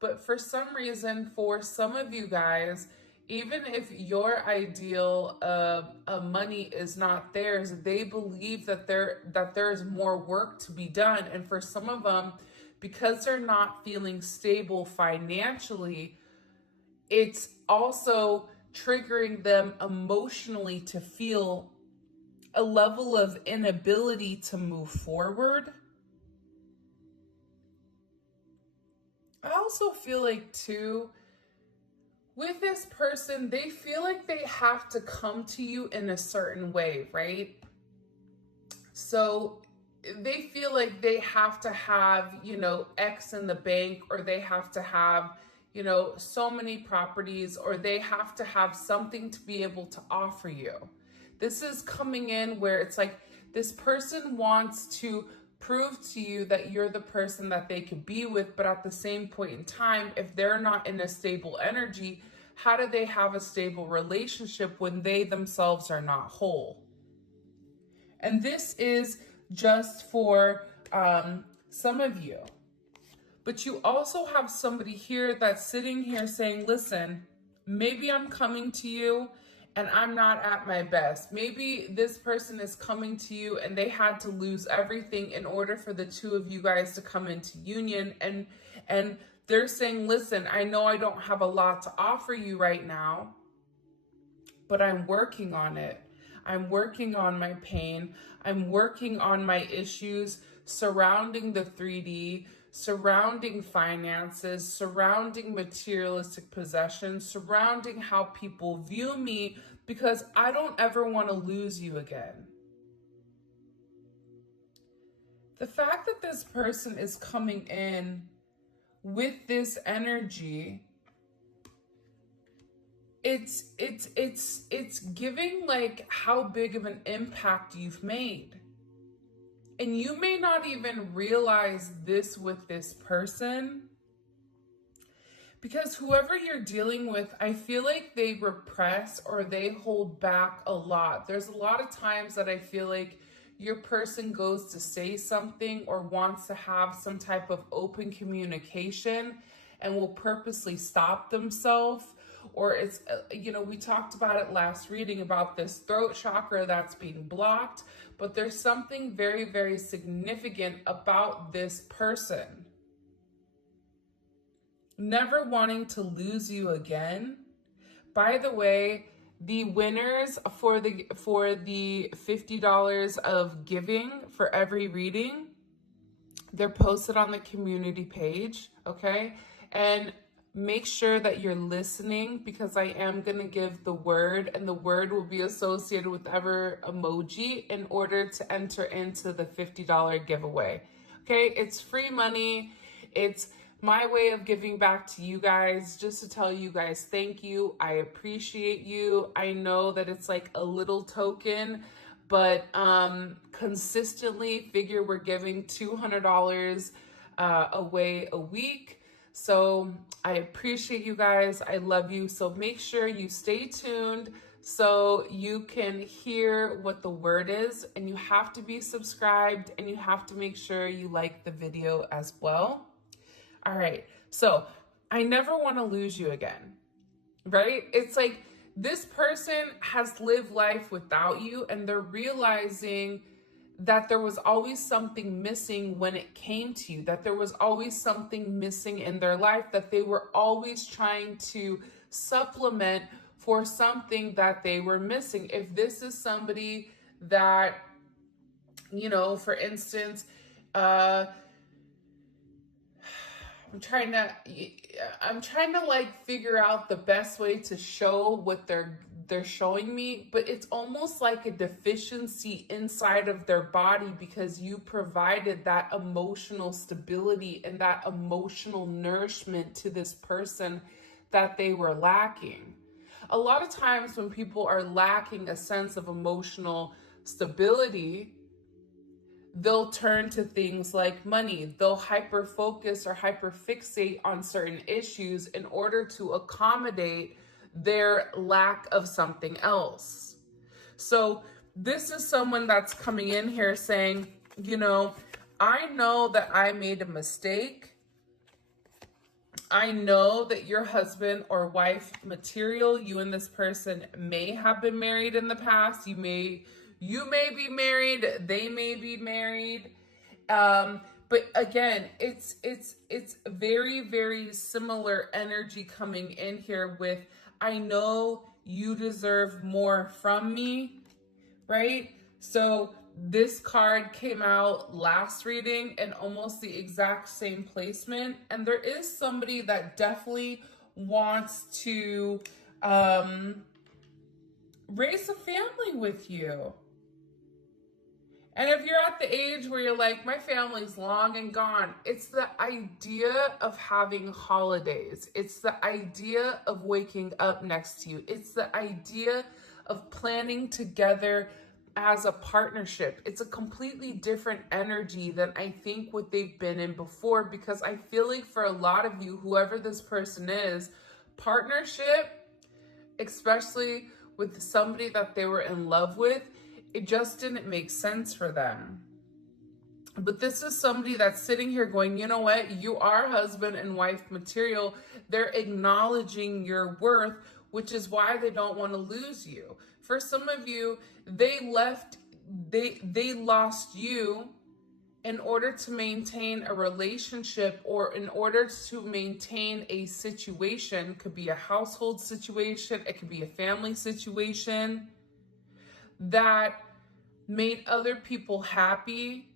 but for some reason, for some of you guys, even if your ideal of money is not theirs, they believe that there's more work to be done. And for some of them, because they're not feeling stable financially, it's also triggering them emotionally to feel a level of inability to move forward. I also feel like too, with this person, they feel like they have to come to you in a certain way, right? So they feel like they have to have, X in the bank, or they have to have, so many properties, or they have to have something to be able to offer you. This is coming in where it's like this person wants to prove to you that you're the person that they could be with, but at the same point in time, if they're not in a stable energy, how do they have a stable relationship when they themselves are not whole? And this is just for some of you. But you also have somebody here that's sitting here saying, listen, maybe I'm coming to you and I'm not at my best. Maybe this person is coming to you and they had to lose everything in order for the two of you guys to come into union. And they're saying, listen, I know I don't have a lot to offer you right now, but I'm working on it. I'm working on my pain. I'm working on my issues surrounding the 3D, surrounding finances, surrounding materialistic possessions, surrounding how people view me, because I don't ever want to lose you again. The fact that this person is coming in with this energy, it's giving like how big of an impact you've made. And you may not even realize this with this person, because whoever you're dealing with, I feel like they repress or they hold back a lot. There's a lot of times that I feel like your person goes to say something or wants to have some type of open communication and will purposely stop themselves. Or it's, we talked about it last reading about this throat chakra that's being blocked, but there's something very, very significant about this person never wanting to lose you again. By the way, the winners for the $50 of giving for every reading, they're posted on the community page, okay? And make sure that you're listening, because I am going to give the word, and the word will be associated with every emoji in order to enter into the $50 giveaway. Okay, it's free money. It's my way of giving back to you guys, just to tell you guys thank you. I appreciate you. I know that it's like a little token, but consistently figure we're giving $200 away a week. So I appreciate you guys. I love you. So make sure you stay tuned so you can hear what the word is, and you have to be subscribed, and you have to make sure you like the video as well. All right. So I never want to lose you again, right? It's like this person has lived life without you, and they're realizing that there was always something missing when it came to you, that there was always something missing in their life, that they were always trying to supplement for something that they were missing. If this is somebody that, for instance, I'm trying to like figure out the best way to show what they're showing me, but it's almost like a deficiency inside of their body, because you provided that emotional stability and that emotional nourishment to this person that they were lacking. A lot of times when people are lacking a sense of emotional stability, they'll turn to things like money. They'll hyper focus or hyper fixate on certain issues in order to accommodate their lack of something else. So this is someone that's coming in here saying, I know that I made a mistake. I know that your husband or wife material, you and this person may have been married in the past. You may be married, they may be married. But again, it's very, very similar energy coming in here with, I know you deserve more from me, right? So this card came out last reading and almost the exact same placement. And there is somebody that definitely wants to raise a family with you. And if you're at the age where you're like, my family's long and gone, it's the idea of having holidays. It's the idea of waking up next to you. It's the idea of planning together as a partnership. It's a completely different energy than I think what they've been in before, because I feel like for a lot of you, whoever this person is, partnership, especially with somebody that they were in love with, it just didn't make sense for them. But this is somebody that's sitting here going, you know what? You are husband and wife material. They're acknowledging your worth, which is why they don't want to lose you. For some of you, they lost you in order to maintain a relationship, or in order to maintain a situation. It could be a household situation, it could be a family situation that made other people happy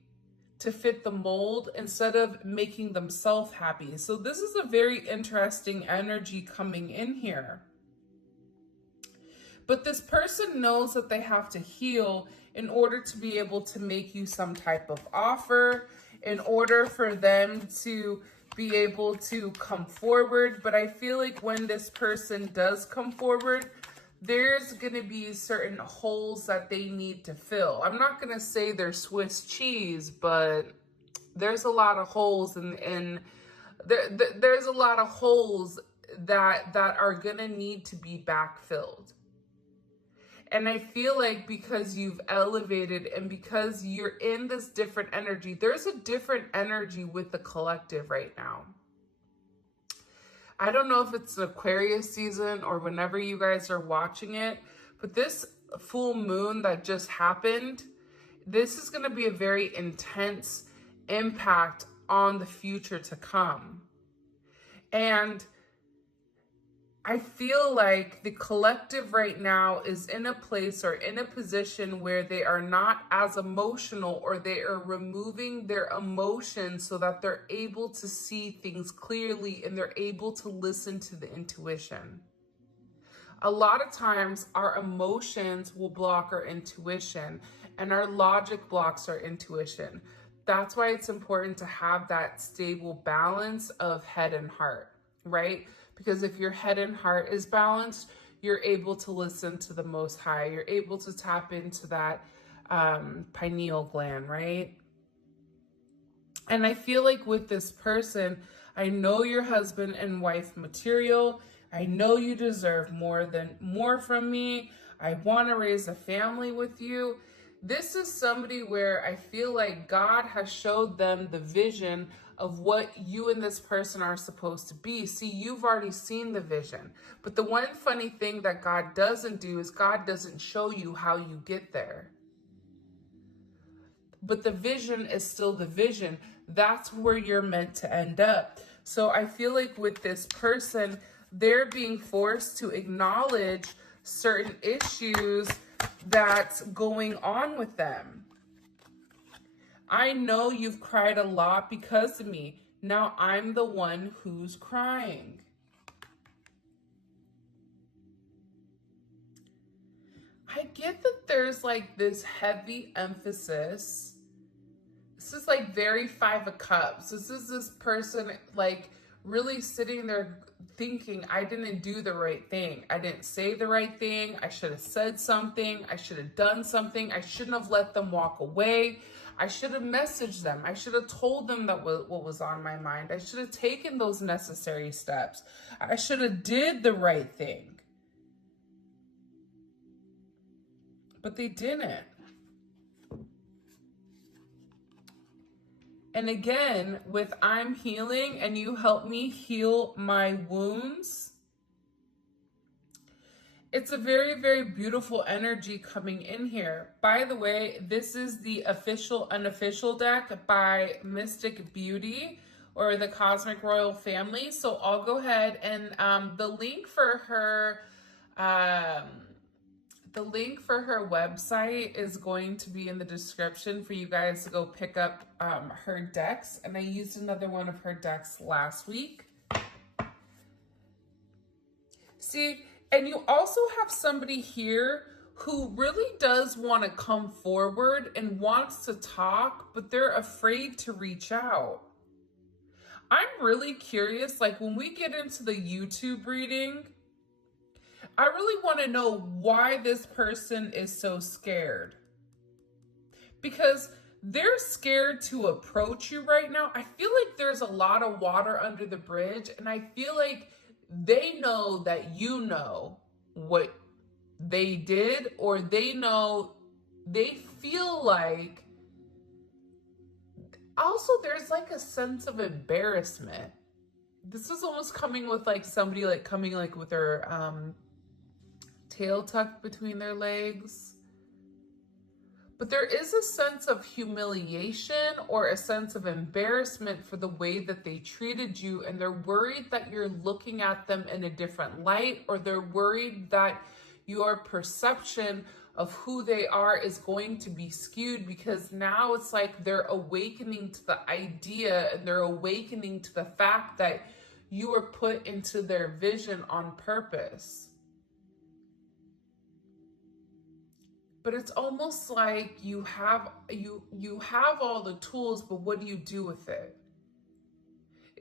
to fit the mold instead of making themselves happy. So this is a very interesting energy coming in here. But this person knows that they have to heal in order to be able to make you some type of offer, in order for them to be able to come forward. But I feel like when this person does come forward, there's going to be certain holes that they need to fill. I'm not going to say they're Swiss cheese, but there's a lot of holes there's a lot of holes that are going to need to be backfilled. And I feel like because you've elevated and because you're in this different energy, there's a different energy with the collective right now. I don't know if it's Aquarius season or whenever you guys are watching it, but this full moon that just happened, this is going to be a very intense impact on the future to come. And I feel like the collective right now is in a place or in a position where they are not as emotional, or they are removing their emotions so that they're able to see things clearly and they're able to listen to the intuition. A lot of times our emotions will block our intuition, and our logic blocks our intuition. That's why it's important to have that stable balance of head and heart, right? Because if your head and heart is balanced, you're able to listen to the Most High. You're able to tap into that pineal gland, right? And I feel like with this person, I know you're husband and wife material. I know you deserve more from me. I want to raise a family with you. This is somebody where I feel like God has showed them the vision of what you and this person are supposed to be. See, you've already seen the vision. But the one funny thing that God doesn't do is God doesn't show you how you get there. But the vision is still the vision. That's where you're meant to end up. So I feel like with this person, they're being forced to acknowledge certain issues that's going on with them. I know you've cried a lot because of me. Now I'm the one who's crying. I get that there's like this heavy emphasis. This is like very Five of Cups. This is this person like really sitting there thinking, I didn't do the right thing. I didn't say the right thing. I should have said something. I should have done something. I shouldn't have let them walk away. I should have messaged them. I should have told them that what was on my mind. I should have taken those necessary steps. I should have did the right thing. But they didn't. And again, with I'm healing and you help me heal my wounds, it's a very, very beautiful energy coming in here. By the way, this is the official unofficial deck by Mystic Beauty, or the Cosmic Royal Family. So I'll go ahead and the link for her website is going to be in the description for you guys to go pick up her decks. And I used another one of her decks last week. See, and you also have somebody here who really does want to come forward and wants to talk, but they're afraid to reach out. I'm really curious, like when we get into the YouTube reading, I really want to know why this person is so scared. Because they're scared to approach you right now. I feel like there's a lot of water under the bridge, and I feel like they know that you know what they did, or they feel like, also there's like a sense of embarrassment. This is almost coming with like somebody like coming like with their tail tucked between their legs. But there is a sense of humiliation or a sense of embarrassment for the way that they treated you, and they're worried that you're looking at them in a different light, or they're worried that your perception of who they are is going to be skewed, because now it's like they're awakening to the idea, and they're awakening to the fact that you were put into their vision on purpose. But it's almost like you have all the tools, but what do you do with it?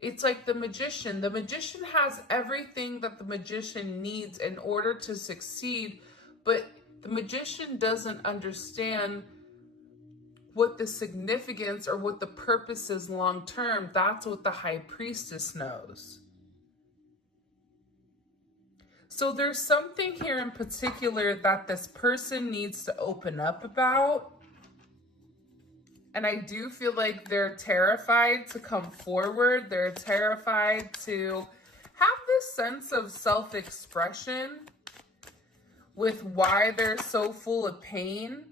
It's like the magician. The magician has everything that the magician needs in order to succeed, but the magician doesn't understand what the significance or what the purpose is long term. That's what the high priestess knows. So there's something here in particular that this person needs to open up about. And I do feel like they're terrified to come forward. They're terrified to have this sense of self-expression with why they're so full of pain.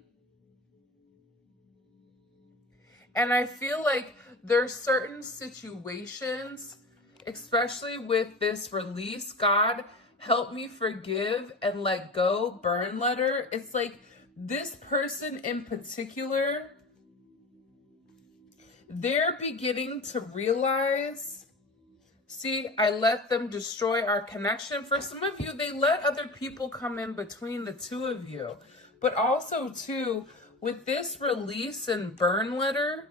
And I feel like there's certain situations, especially with this release, God, help me forgive and let go, burn letter. It's like this person in particular, they're beginning to realize, see, I let them destroy our connection. For some of you, they let other people come in between the two of you. But also too, with this release and burn letter,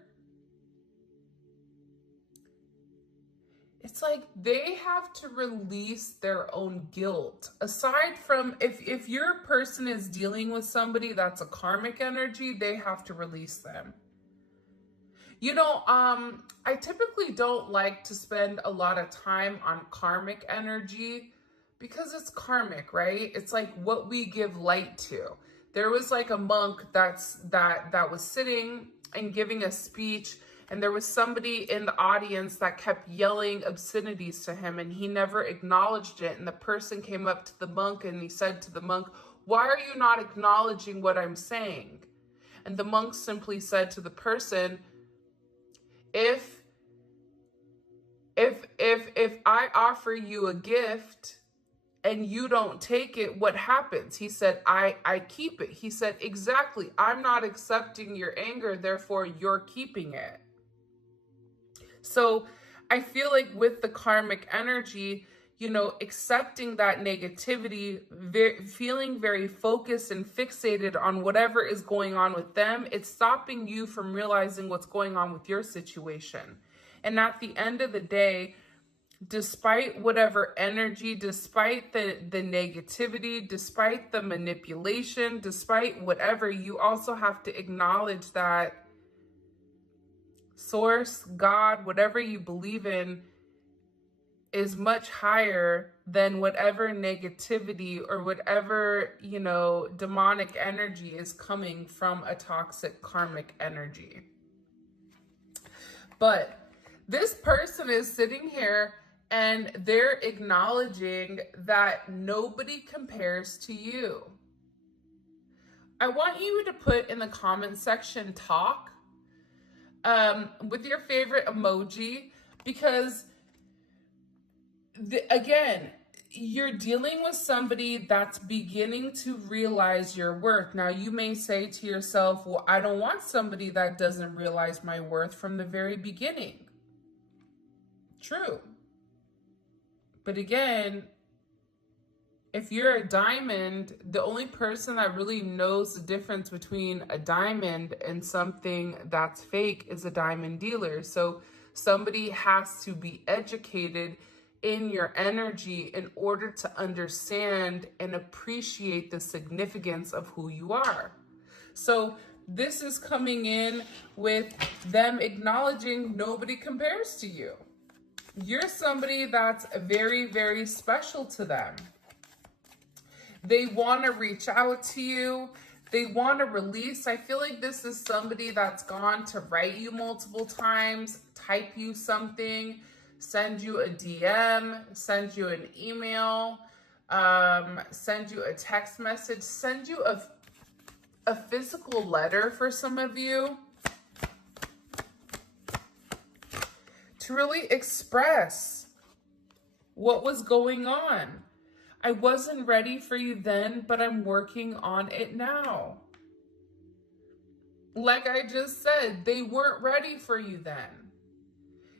it's like they have to release their own guilt. Aside from, if your person is dealing with somebody that's a karmic energy, they have to release them. You know, I typically don't like to spend a lot of time on karmic energy because it's karmic, right? It's like what we give light to. There was like a monk that was sitting and giving a speech, and there was somebody in the audience that kept yelling obscenities to him, and he never acknowledged it. And the person came up to the monk and he said to the monk, "Why are you not acknowledging what I'm saying?" And the monk simply said to the person, if I offer you a gift and you don't take it, what happens? He said, I keep it. He said, exactly. I'm not accepting your anger, therefore you're keeping it. So I feel like with the karmic energy, you know, accepting that negativity, feeling very focused and fixated on whatever is going on with them, it's stopping you from realizing what's going on with your situation. And at the end of the day, despite whatever energy, despite the negativity, despite the manipulation, despite whatever, you also have to acknowledge that Source, God, whatever you believe in, is much higher than whatever negativity or whatever, you know, demonic energy is coming from a toxic karmic energy. But this person is sitting here and they're acknowledging that nobody compares to you. I want you to put in the comment section talk with your favorite emoji, because again, you're dealing with somebody that's beginning to realize your worth. Now, you may say to yourself, well, I don't want somebody that doesn't realize my worth from the very beginning. True. But again, if you're a diamond, the only person that really knows the difference between a diamond and something that's fake is a diamond dealer. So somebody has to be educated in your energy in order to understand and appreciate the significance of who you are. So this is coming in with them acknowledging nobody compares to you. You're somebody that's very, very special to them. They want to reach out to you. They want to release. I feel like this is somebody that's gone to write you multiple times, type you something, send you a DM, send you an email, send you a text message, send you a physical letter for some of you to really express what was going on. I wasn't ready for you then, but I'm working on it now. Like I just said, they weren't ready for you then.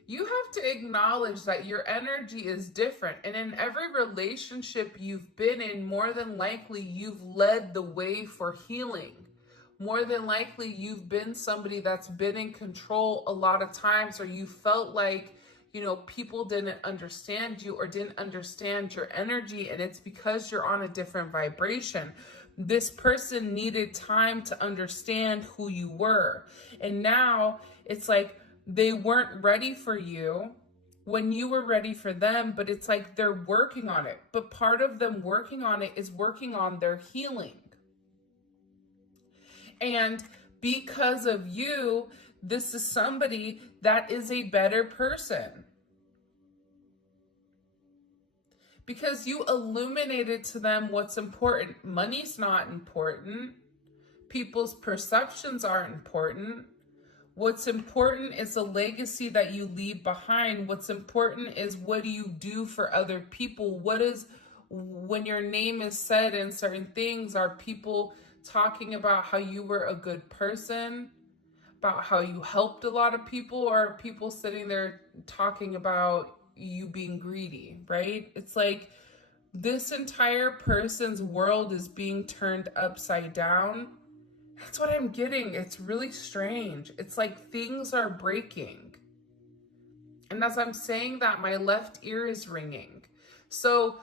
You have to acknowledge that your energy is different. And in every relationship you've been in, more than likely you've led the way for healing. More than likely you've been somebody that's been in control a lot of times, or you felt like, you know, people didn't understand you or didn't understand your energy, and it's because you're on a different vibration. This person needed time to understand who you were. And now it's like they weren't ready for you when you were ready for them, but it's like they're working on it. But part of them working on it is working on their healing. And because of you, this is somebody that is a better person. Because you illuminated to them what's important. Money's not important. People's perceptions aren't important. What's important is the legacy that you leave behind. What's important is what do you do for other people? What is, when your name is said in certain things, are people talking about how you were a good person, about how you helped a lot of people, or are people sitting there talking about you being greedy, right? It's like this entire person's world is being turned upside down. That's what I'm getting. It's really strange. It's like things are breaking. And as I'm saying that, my left ear is ringing. So,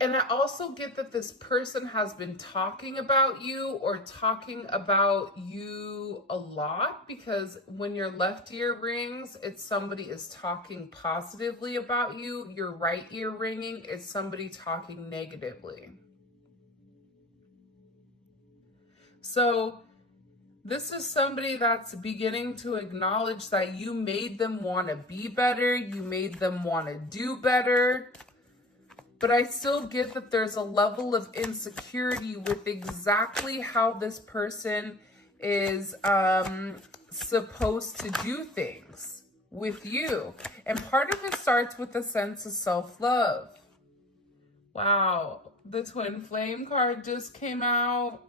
and I also get that this person has been talking about you or talking about you a lot, because when your left ear rings, it's somebody is talking positively about you. Your right ear ringing, it's somebody talking negatively. So this is somebody that's beginning to acknowledge that you made them want to be better. You made them want to do better. But I still get that there's a level of insecurity with exactly how this person is supposed to do things with you. And part of it starts with a sense of self-love. Wow, the twin flame card just came out.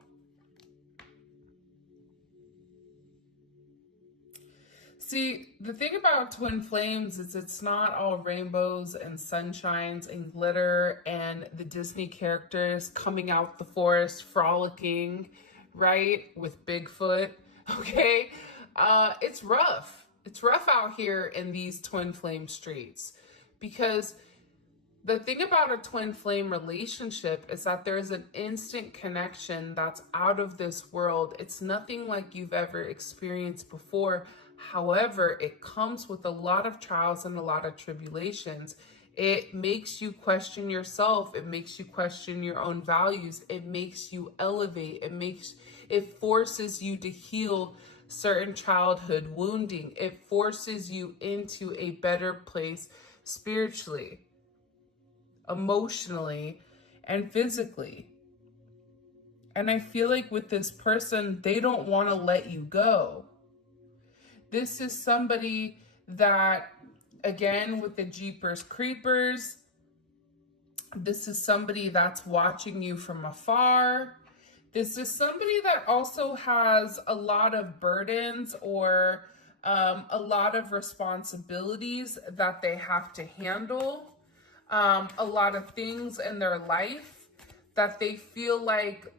See, the thing about twin flames is it's not all rainbows and sunshines and glitter and the Disney characters coming out the forest frolicking, right, with Bigfoot, okay? It's rough. It's rough out here in these twin flame streets, because the thing about a twin flame relationship is that there's an instant connection that's out of this world. It's nothing like you've ever experienced before. However, it comes with a lot of trials and a lot of tribulations. It makes you question yourself. It makes you question your own values. It makes you elevate. It forces you to heal certain childhood wounding. It forces you into a better place spiritually, emotionally, and physically. And I feel like with this person, they don't want to let you go. This is somebody that, again, with the Jeepers Creepers, this is somebody that's watching you from afar. This is somebody that also has a lot of burdens or a lot of responsibilities that they have to handle. A lot of things in their life that they feel like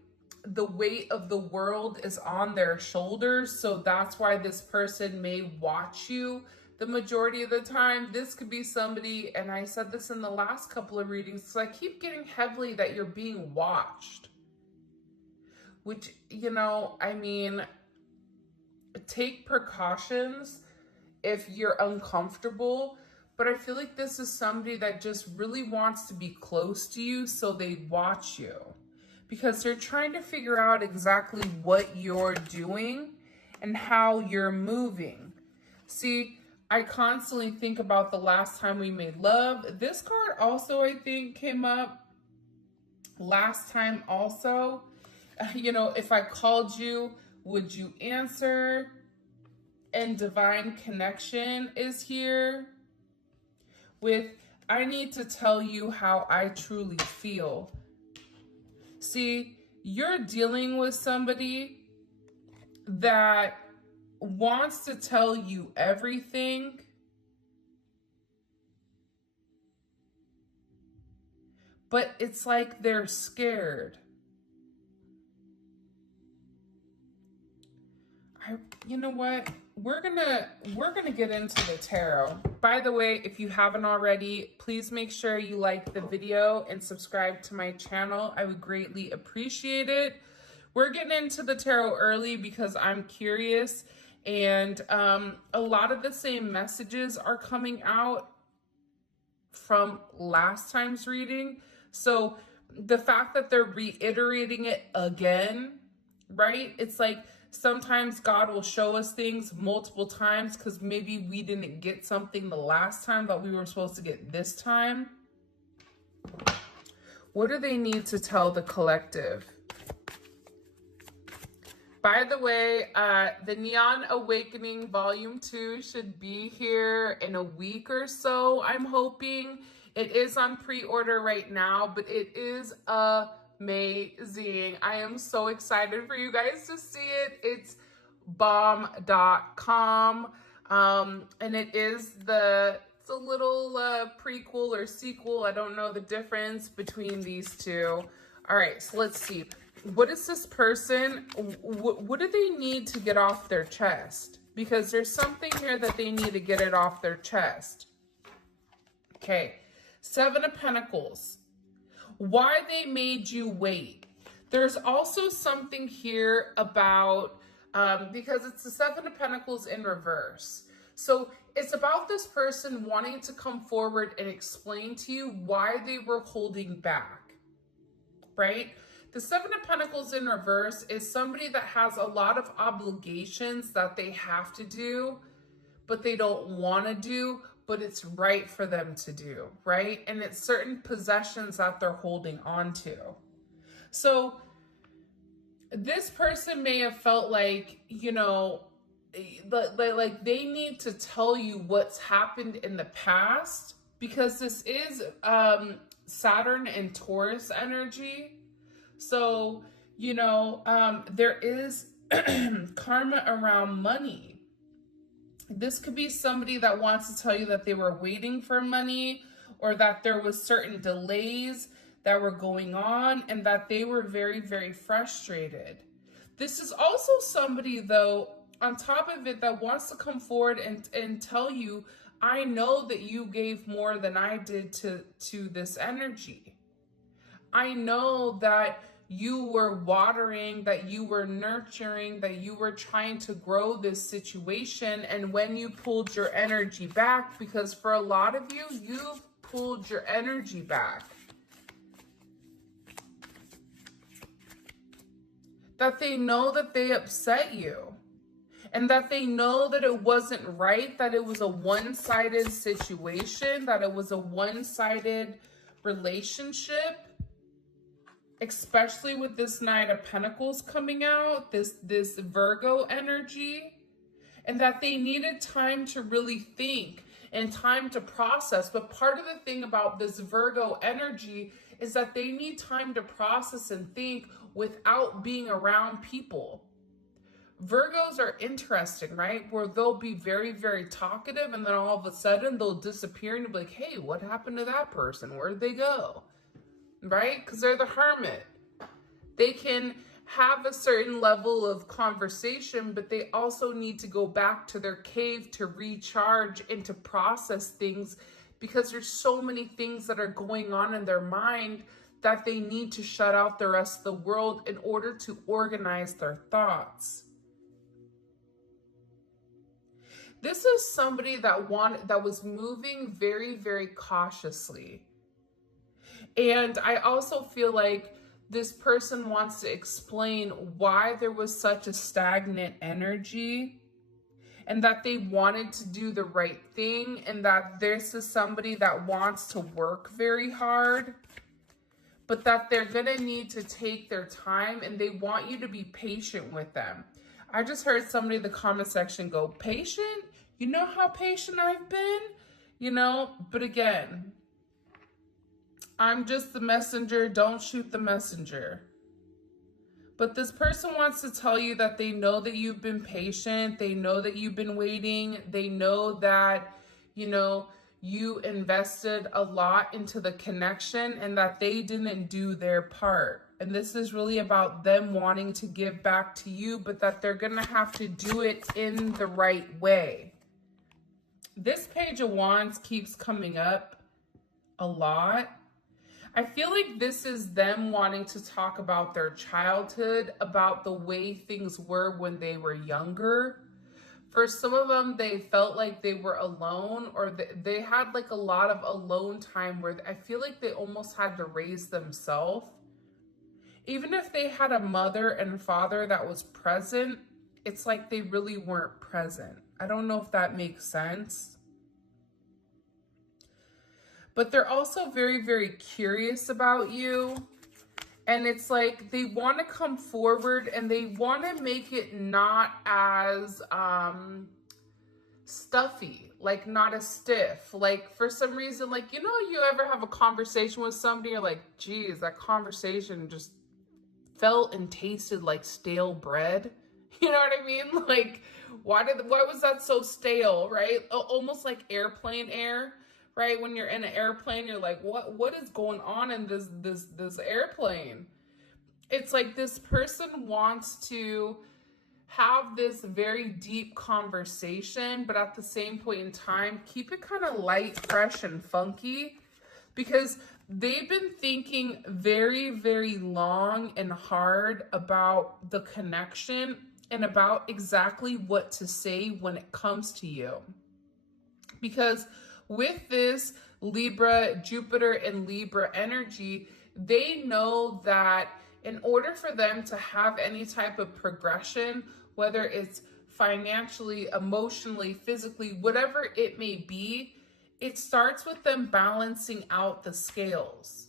the weight of the world is on their shoulders. So that's why this person may watch you the majority of the time. This could be somebody, and I said this in the last couple of readings, so I keep getting heavily that you're being watched. Which, you know, I mean, take precautions if you're uncomfortable. But I feel like this is somebody that just really wants to be close to you, so they watch you. Because they're trying to figure out exactly what you're doing and how you're moving. See, I constantly think about the last time we made love. This card also, I think, came up last time also. You know, if I called you, would you answer? And divine connection is here with, I need to tell you how I truly feel. See, you're dealing with somebody that wants to tell you everything, but it's like they're scared. You know what? We're gonna get into the tarot. By the way, if you haven't already, please make sure you like the video and subscribe to my channel. I would greatly appreciate it. We're getting into the tarot early because I'm curious, and a lot of the same messages are coming out from last time's reading. So the fact that they're reiterating it again, right? It's like sometimes God will show us things multiple times because maybe we didn't get something the last time that we were supposed to get this time. What do they need to tell the collective? By the way, the Neon Awakening Volume 2 should be here in a week or so, I'm hoping. It is on pre-order right now, but it is amazing. I am so excited for you guys to see it. It's bomb.com, and it's a little prequel or sequel. I don't know the difference between these two. All right, so let's see. What is this person? What do they need to get off their chest? Because there's something here that they need to get it off their chest. Okay, Seven of Pentacles. Why they made you wait. There's also something here about, because it's the Seven of Pentacles in reverse. So it's about this person wanting to come forward and explain to you why they were holding back, right? The Seven of Pentacles in reverse is somebody that has a lot of obligations that they have to do, but they don't want to do, but it's right for them to do, right? And it's certain possessions that they're holding on to. So this person may have felt like, you know, like they need to tell you what's happened in the past, because this is Saturn and Taurus energy. So, you know, there is karma around money. This could be somebody that wants to tell you that they were waiting for money, or that there was certain delays that were going on and that they were very, very frustrated. This is also somebody, though, on top of it, that wants to come forward and tell you, I know that you gave more than I did to this energy. I know that you were watering, that you were nurturing, that you were trying to grow this situation. And when you pulled your energy back, because for a lot of you, you've pulled your energy back, that they know that they upset you. and that they know that it wasn't right, that it was a one-sided situation, that it was a one-sided relationship, especially with this Knight of Pentacles coming out, this Virgo energy, and that they needed time to really think and time to process. But part of the thing about this Virgo energy is that they need time to process and think without being around people. Virgos are interesting, right? Where they'll be very, very talkative, and then all of a sudden they'll disappear and you'll be like, hey, what happened to that person? Where'd they go? Right? Because they're the hermit. They can have a certain level of conversation, but they also need to go back to their cave to recharge and to process things, because there's so many things that are going on in their mind that they need to shut out the rest of the world in order to organize their thoughts. This is somebody that was moving very, very cautiously. And I also feel like this person wants to explain why there was such a stagnant energy, and that they wanted to do the right thing, and that this is somebody that wants to work very hard, but that they're gonna need to take their time, and they want you to be patient with them. I just heard somebody in the comment section go, patient? You know how patient I've been? You know, but again, I'm just the messenger. Don't shoot the messenger. But this person wants to tell you that they know that you've been patient. They know that you've been waiting. They know that, you know, you invested a lot into the connection and that they didn't do their part. And this is really about them wanting to give back to you, but that they're going to have to do it in the right way. This Page of Wands keeps coming up a lot. I feel like this is them wanting to talk about their childhood, about the way things were when they were younger. For some of them, they felt like they were alone, or they had like a lot of alone time where I feel like they almost had to raise themselves. Even if they had a mother and father that was present, it's like they really weren't present. I don't know if that makes sense. But they're also very, very curious about you. And it's like they want to come forward and they want to make it not as stuffy, like not as stiff. Like for some reason, like, you know, you ever have a conversation with somebody, you're like, geez, that conversation just felt and tasted like stale bread. You know what I mean? Like, why was that so stale, right? Almost like airplane air. Right? When you're in an airplane, you're like, what is going on in this airplane? It's like this person wants to have this very deep conversation, but at the same point in time, keep it kind of light, fresh, and funky, because they've been thinking very, very long and hard about the connection and about exactly what to say when it comes to you. Because with this Libra, Jupiter and Libra energy, they know that in order for them to have any type of progression, whether it's financially, emotionally, physically, whatever it may be, it starts with them balancing out the scales.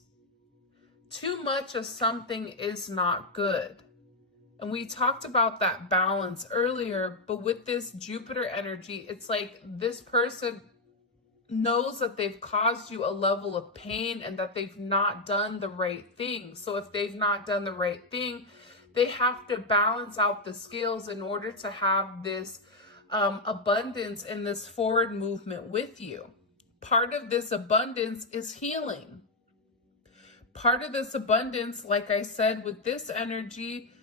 Too much of something is not good. And we talked about that balance earlier, but with this Jupiter energy, it's like this person knows that they've caused you a level of pain and that they've not done the right thing. So if they've not done the right thing, they have to balance out the scales in order to have this abundance and this forward movement with you. Part of this abundance is healing. Part of this abundance, like I said, with this energy,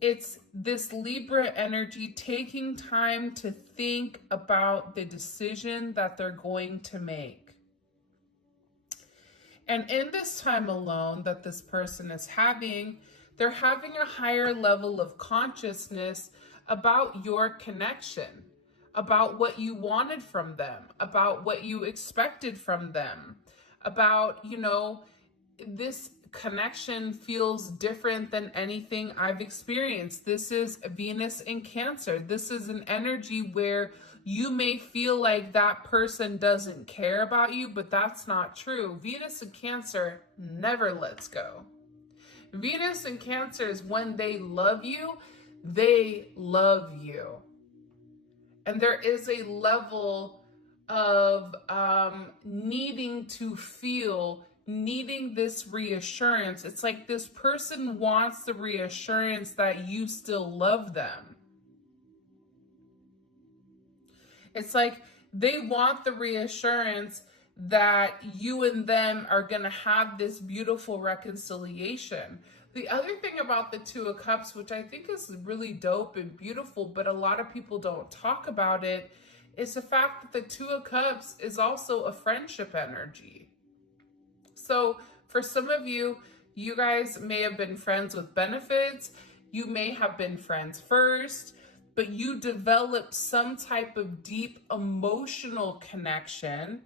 it's this Libra energy taking time to think about the decision that they're going to make. And in this time alone that this person is having, they're having a higher level of consciousness about your connection, about what you wanted from them, about what you expected from them, about, you know, this connection feels different than anything I've experienced. This is Venus in Cancer. This is an energy where you may feel like that person doesn't care about you, but that's not true. Venus in Cancer never lets go. Venus in Cancer is when they love you, they love you. And there is a level of needing to feel, needing this reassurance. It's like this person wants the reassurance that you still love them. It's like they want the reassurance that you and them are going to have this beautiful reconciliation. The other thing about the Two of Cups, which I think is really dope and beautiful, but a lot of people don't talk about it, is the fact that the Two of Cups is also a friendship energy. So for some of you, you guys may have been friends with benefits. You may have been friends first, but you developed some type of deep emotional connection.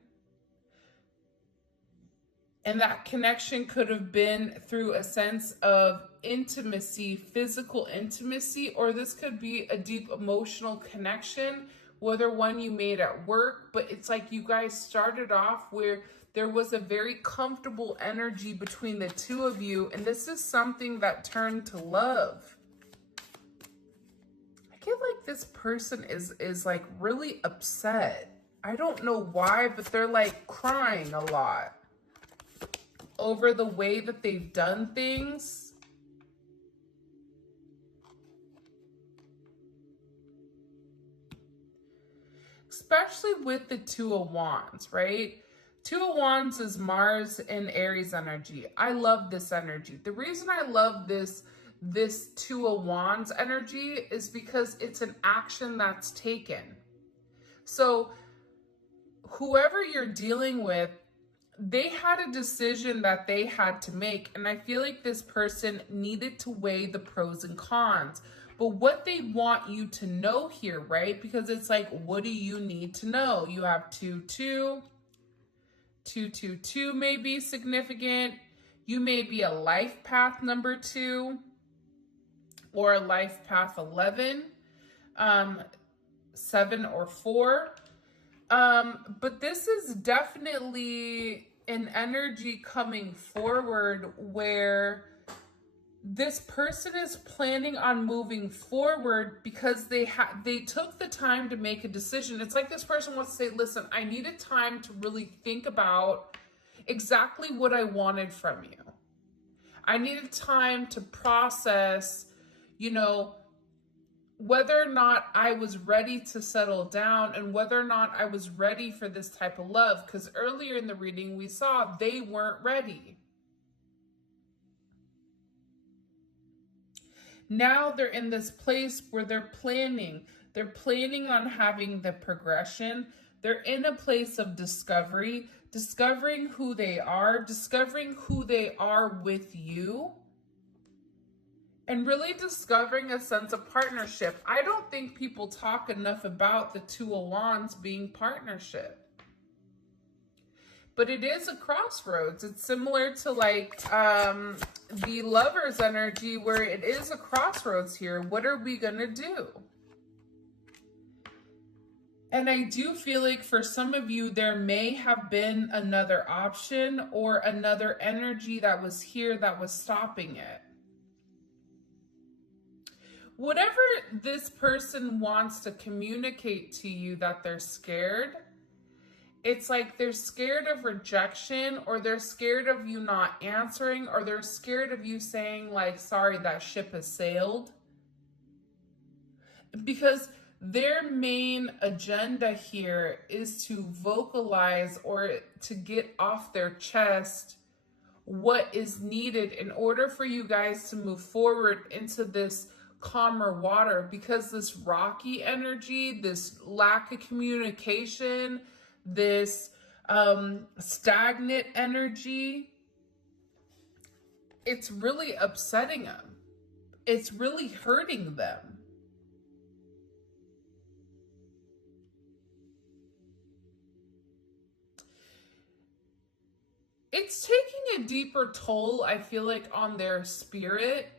And that connection could have been through a sense of intimacy, physical intimacy, or this could be a deep emotional connection, whether one you made at work, but it's like you guys started off where there was a very comfortable energy between the two of you, and this is something that turned to love. I feel like this person is like really upset. I don't know why, but they're like crying a lot over the way that they've done things. Especially with the Two of Wands, right? Two of Wands is Mars and Aries energy. I love this energy. The reason I love this Two of Wands energy is because it's an action that's taken. So whoever you're dealing with, they had a decision that they had to make. And I feel like this person needed to weigh the pros and cons. But what they want you to know here, right? Because it's like, what do you need to know? You have 2-2. 2-2-2 may be significant. You may be a life path number 2 or a life path 11, 7 or 4. But this is definitely an energy coming forward where this person is planning on moving forward because they took the time to make a decision. It's like this person wants to say, listen, I needed time to really think about exactly what I wanted from you. I needed time to process, you know, whether or not I was ready to settle down and whether or not I was ready for this type of love. Because earlier in the reading, we saw they weren't ready. Now they're in this place where they're planning. They're planning on having the progression. They're in a place of discovery, discovering who they are with you, and really discovering a sense of partnership. I don't think people talk enough about the Two of Wands being partnership. But it is a crossroads. It's similar to like the Lover's energy where it is a crossroads here. What are we gonna do? And I do feel like for some of you, there may have been another option or another energy that was here that was stopping it. Whatever this person wants to communicate to you that they're scared, it's like they're scared of rejection, or they're scared of you not answering, or they're scared of you saying like, sorry, that ship has sailed. Because their main agenda here is to vocalize or to get off their chest what is needed in order for you guys to move forward into this calmer water. Because this rocky energy, this lack of communication, this stagnant energy, it's really upsetting them. It's really hurting them. it's taking a deeper toll, I feel like, on their spirit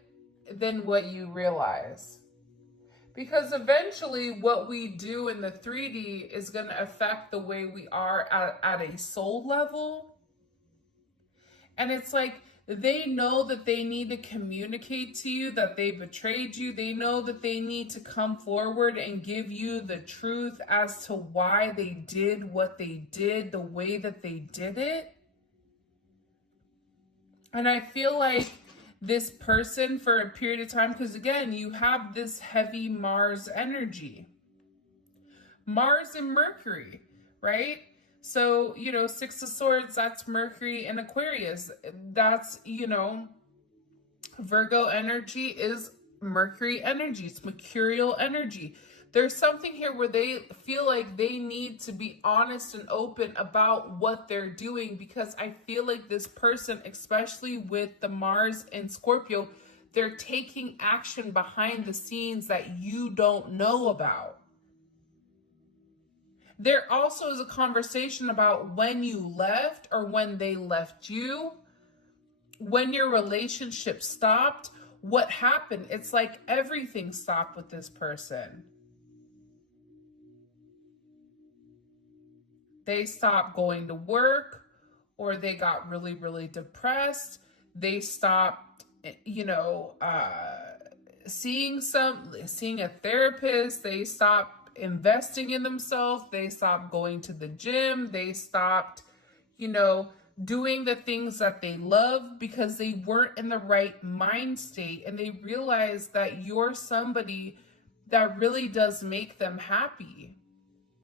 than what you realize. Because eventually what we do in the 3D is going to affect the way we are at a soul level. And it's like, they know that they need to communicate to you that they betrayed you. They know that they need to come forward and give you the truth as to why they did what they did, the way that they did it. And I feel like this person, for a period of time, because again, you have this heavy Mars energy. Mars and Mercury, right? So, you know, Six of Swords, that's Mercury and Aquarius. That's, you know, Virgo energy is Mercury energy. It's mercurial energy. There's something here where they feel like they need to be honest and open about what they're doing, because I feel like this person, especially with the Mars and Scorpio, they're taking action behind the scenes that you don't know about. There also is a conversation about when you left or when they left you, when your relationship stopped, what happened. It's like everything stopped with this person. They stopped going to work, or they got really, really depressed. They stopped, you know, seeing a therapist. They stopped investing in themselves. They stopped going to the gym. They stopped, you know, doing the things that they love because they weren't in the right mind state. And they realized that you're somebody that really does make them happy.